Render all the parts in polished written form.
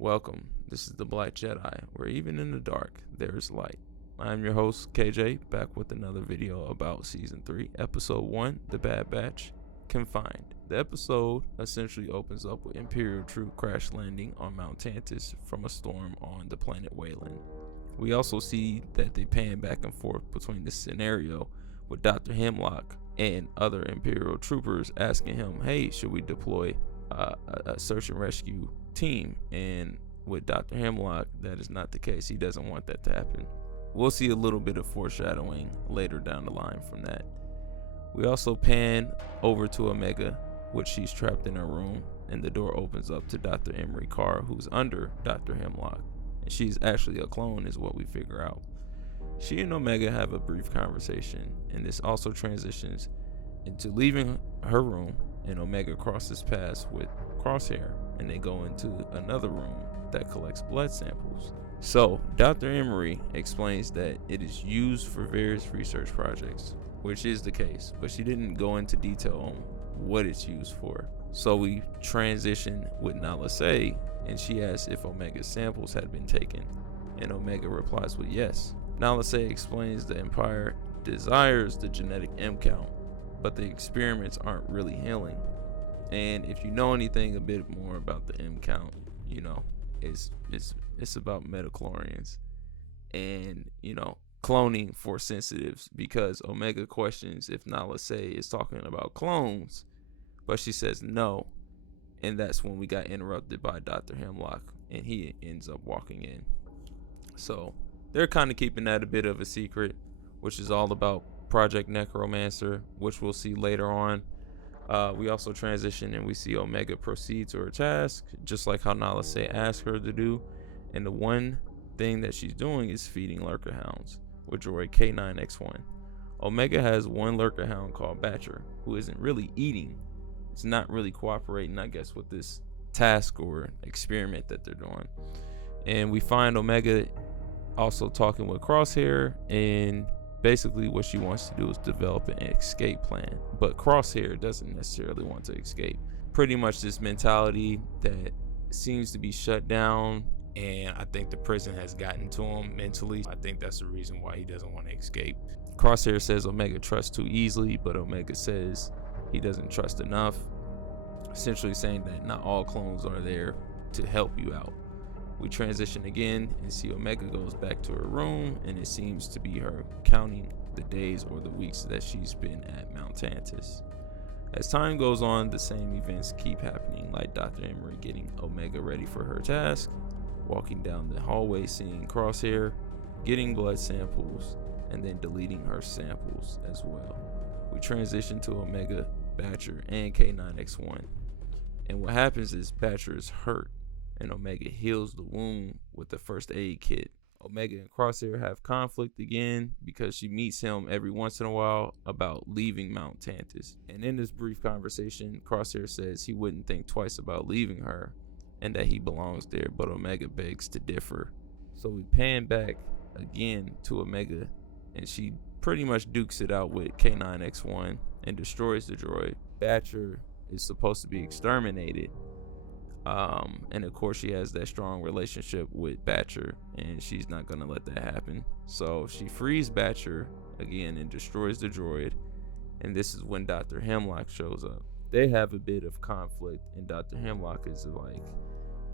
Welcome. This is the Black Jedi, where even in the dark, there is light. I am your host, KJ, back with another video about Season 3, Episode 1, The Bad Batch, Confined. The episode essentially opens up with Imperial troop crash landing on Mount Tantus from a storm on the planet Wayland. We also see that they pan back and forth between this scenario with Dr. Hemlock and other Imperial troopers asking him, hey, should we deploy a search and rescue team? And with Dr. Hemlock, that is not the case. He doesn't want that to happen. We'll see a little bit of foreshadowing later down the line from that. We also pan over to Omega, which she's trapped in her room, and the door opens up to Dr. Emery Carr, who's under Dr. Hemlock, and she's actually a clone is what we figure out. She and Omega have a brief conversation, and this also transitions into leaving her room, and Omega crosses paths with Crosshair, and they go into another room that collects blood samples. So Dr. Emery explains that it is used for various research projects, which is the case, but she didn't go into detail on what it's used for. So we transition with Nala Se, and she asks if Omega's samples had been taken, and Omega replies with yes. Nala Se explains the Empire desires the genetic M count, but the experiments aren't really healing. And if you know anything a bit more about the M count, you know it's about metachlorians and cloning for sensitives, because Omega questions if Nala Se is talking about clones, but she says no, and that's when we got interrupted by Dr. Hemlock, and he ends up walking in. So they're kind of keeping that a bit of a secret, which is all about Project Necromancer, which we'll see later on. We also transition and we see Omega proceed to her task, just like how Nala Se asked her to do. And the one thing that she's doing is feeding lurker hounds with droid K9X1. Omega has one lurker hound called Batcher, who isn't really eating. It's not really cooperating, I guess, with this task or experiment that they're doing. And we find Omega also talking with Crosshair, and basically what she wants to do is develop an escape plan, but Crosshair doesn't necessarily want to escape. Pretty much this mentality that seems to be shut down, and I think the prison has gotten to him mentally. I think that's the reason why he doesn't want to escape. Crosshair says Omega trusts too easily, but Omega says he doesn't trust enough, essentially saying that not all clones are there to help you out. We transition again and see Omega goes back to her room, and it seems to be her counting the days or the weeks that she's been at Mount Tantus. As time goes on, the same events keep happening, like Dr. Emery getting Omega ready for her task, walking down the hallway seeing Crosshair, getting blood samples, and then deleting her samples as well. We transition to Omega, Batcher, and K9X1, and what happens is Batcher is hurt, and Omega heals the wound with the first aid kit. Omega and Crosshair have conflict again because she meets him every once in a while about leaving Mount Tantus. And in this brief conversation, Crosshair says he wouldn't think twice about leaving her and that he belongs there, but Omega begs to differ. So we pan back again to Omega, and she pretty much dukes it out with K9X1 and destroys the droid. Batcher is supposed to be exterminated. And of course she has that strong relationship with Batcher, and she's not gonna let that happen. So she frees Batcher again and destroys the droid, and this is when Dr. Hemlock shows up. They have a bit of conflict, and Dr. Hemlock is like,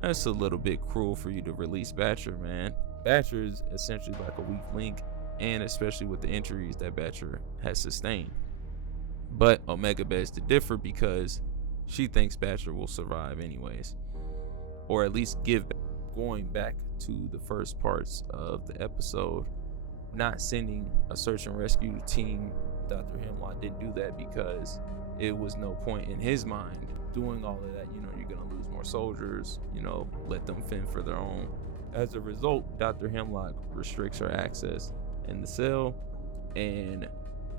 that's a little bit cruel for you to release Batcher, man. Batcher is essentially like a weak link, and especially with the injuries that Batcher has sustained. But Omega begs to differ because she thinks Batcher will survive anyways, or at least going back to the first parts of the episode, not sending a search and rescue team. Dr. Hemlock didn't do that because it was no point in his mind doing all of that. You're gonna lose more soldiers, let them fend for their own. As a result, Dr. Hemlock restricts her access in the cell, and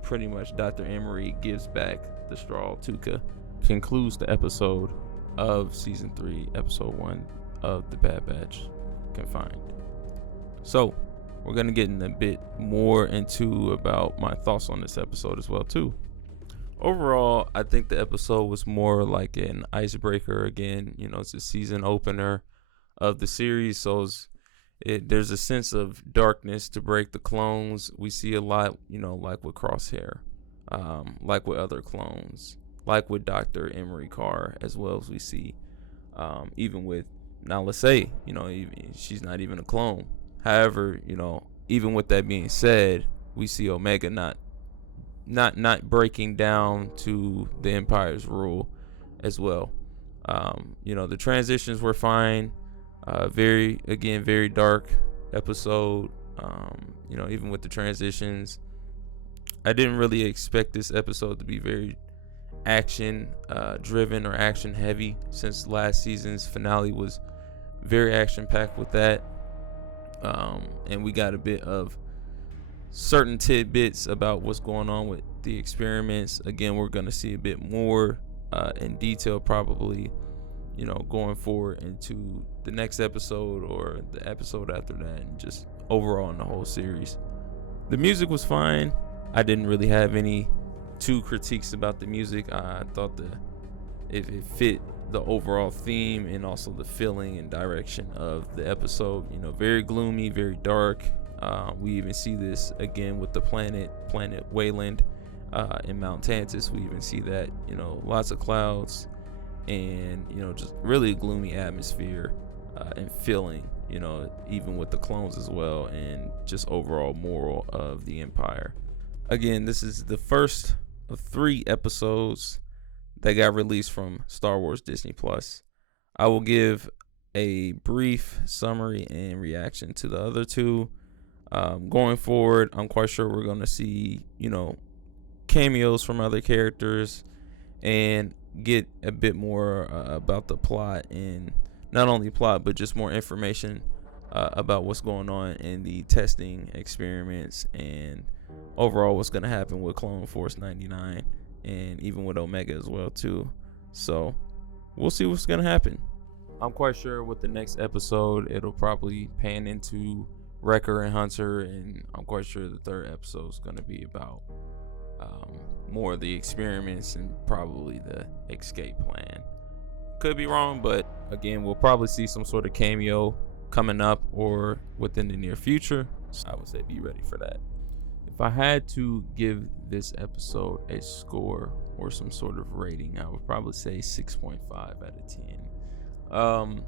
pretty much Dr. Emery gives back the straw Tuca. Concludes the episode of Season 3, Episode 1 of The Bad Batch, Confined. So we're going to get in a bit more into about my thoughts on this episode as well too. Overall, I think the episode was more like an icebreaker again. It's a season opener. of the series. So there's a sense of darkness to break the clones. We see a lot, like with Crosshair, like with other clones, like with Dr. Emery Carr, as well as we see, even with, now let's say, she's not even a clone. However, even with that being said, we see Omega not breaking down to the Empire's rule as well. The transitions were fine. Very dark episode. Even with the transitions, I didn't really expect this episode to be very action driven or action heavy, since last season's finale was very action packed with that. And we got a bit of certain tidbits about what's going on with the experiments. Again, we're going to see a bit more in detail probably, going forward into the next episode or the episode after that, and just overall in the whole series. The music was fine. I didn't really have any critiques about the music. I thought it fit the overall theme and also the feeling and direction of the episode. Very gloomy, very dark. We even see this again with the planet Wayland in Mount Tantus. We even see that, lots of clouds and, just really a gloomy atmosphere and feeling, even with the clones as well, and just overall moral of the Empire. Again, this is the first of 3 episodes that got released from Star Wars Disney Plus. I will give a brief summary and reaction to the other 2. Going forward, I'm quite sure we're going to see, cameos from other characters and get a bit more about the plot, and not only plot, but just more information about what's going on in the testing experiments and overall what's going to happen with Clone Force 99 and even with Omega as well too. So we'll see what's going to happen. I'm quite sure with the next episode it'll probably pan into Wrecker and Hunter, and I'm quite sure the 3rd episode is going to be about more of the experiments and probably the escape plan. Could be wrong, but again, we'll probably see some sort of cameo coming up or within the near future. So I would say be ready for that. If I had to give this episode a score or some sort of rating, I would probably say 6.5 out of 10.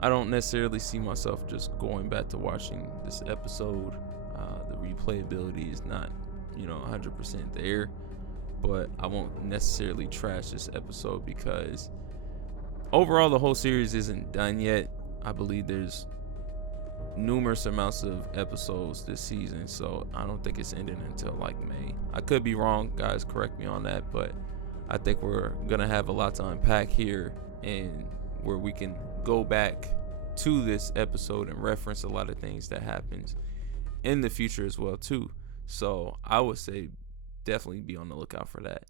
I don't necessarily see myself just going back to watching this episode. The replayability is not, 100% there, but I won't necessarily trash this episode because overall the whole series isn't done yet. I believe there's numerous amounts of episodes this season, so I don't think it's ending until like May. I could be wrong, guys, correct me on that, but I think we're gonna have a lot to unpack here, and where we can go back to this episode and reference a lot of things that happens in the future as well too. So I would say definitely be on the lookout for that.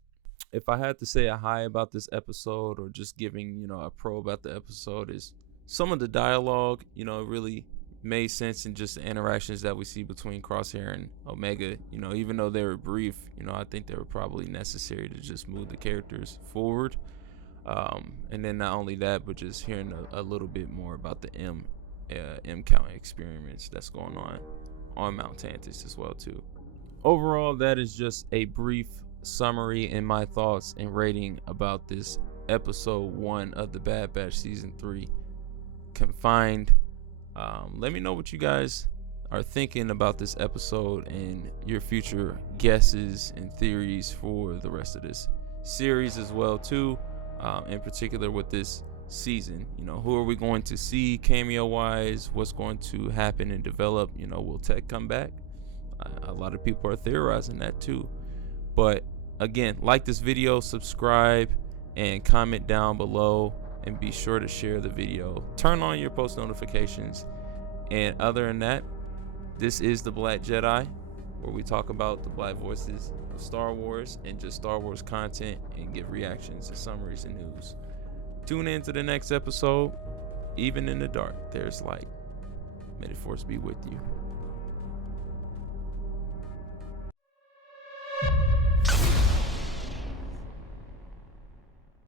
If I had to say a high about this episode, or just giving, a pro about the episode, is some of the dialogue, really made sense, in just the interactions that we see between Crosshair and Omega. Even though they were brief, I think they were probably necessary to just move the characters forward. And then not only that, but just hearing a little bit more about the M count experiments that's going on Mount Tantus as well too. Overall, that is just a brief summary and my thoughts and rating about this episode 1 of the Bad Batch season 3, Confined. Let me know what you guys are thinking about this episode and your future guesses and theories for the rest of this series as well too. In particular with this season, who are we going to see cameo wise? What's going to happen and develop? Will Tech come back? A lot of people are theorizing that too. But again, like this video, subscribe, and comment down below, and be sure to share the video. Turn on your post notifications. And other than that, this is the Black Jedi, where we talk about the black voices of Star Wars and just Star Wars content, and give reactions and summaries and news. Tune in to the next episode. Even in the dark, there's light. May the Force be with you.